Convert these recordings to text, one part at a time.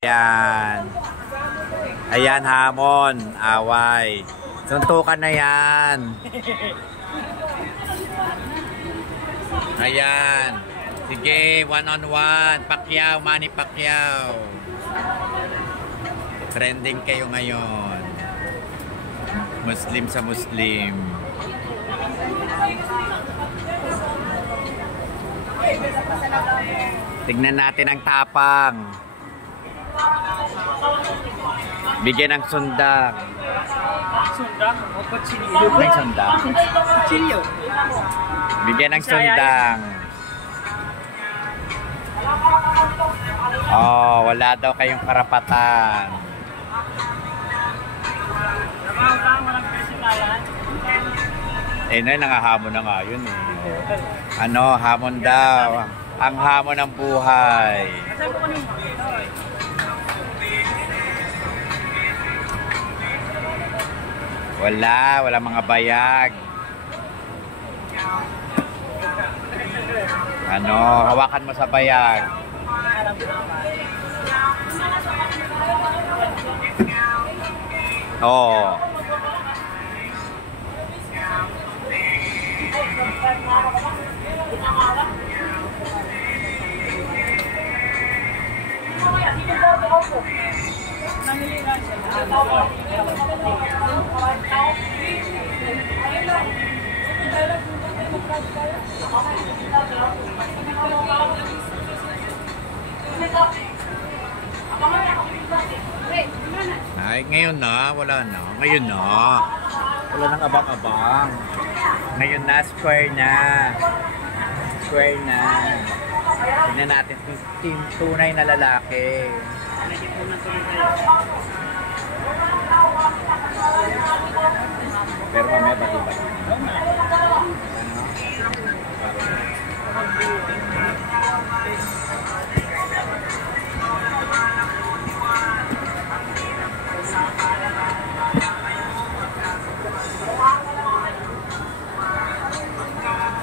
Ayan. Ayan, hamon. Away. Suntukan na yan. Ayan. Sige, one-on-one. Pacquiao, Manny Pacquiao. Trending kayo ngayon. Muslim sa Muslim. Tignan natin ang tapang. Bigyan ng sundang. Sundang? O kutsilyo? May sundang. Kutsilyo. Bigyan ng sundang. Oh, wala daw kayong karapatan. Walang personalan. Eh, nangahamon na nga yun eh. Ano, hamon daw. Ang hamon ng buhay. Wala mga bayag. Ano, hawakan mo sa bayag. Oo. Ay, ngayon na, wala na. Ngayon na. Wala nang abang-abang. Ngayon na, square na. Square na. Tignan natin yung tunay na lalaki. Pero mamaya bati-bati.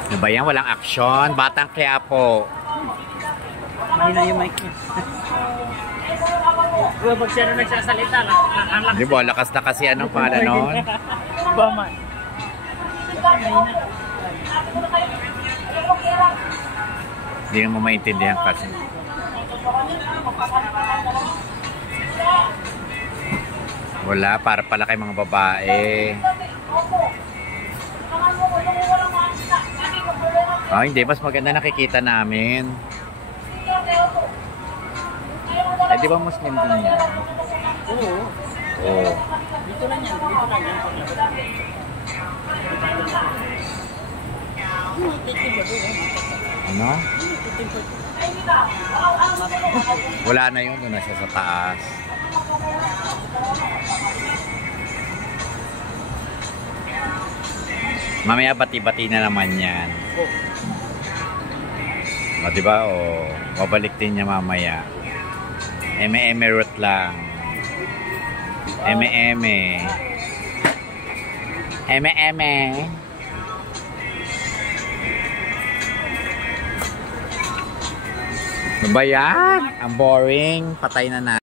Ano ba yan? Walang aksyon. Batang Quiapo. Mahina yung mic niya. Pag siya na nagsasalita, Di ba? Lakas na kasi anong pangalan nun? Baman. Hindi mo maintindihan kasi. Wala, para pala kay mga babae. Ah, hindi. Mas maganda nakikita namin. Eh, di ba Muslim din yan? Oo. Oo. Dito lang yan. Dito lang yan. Ano? Wala na yun. Doon na siya sa taas. Mamaya bati-bati na naman yan. O, diba? O, mabalik din niya mamaya. Eme-eme root lang. Eme-eme. Eme-eme. Ano ba yan? Ang boring. Patay na na.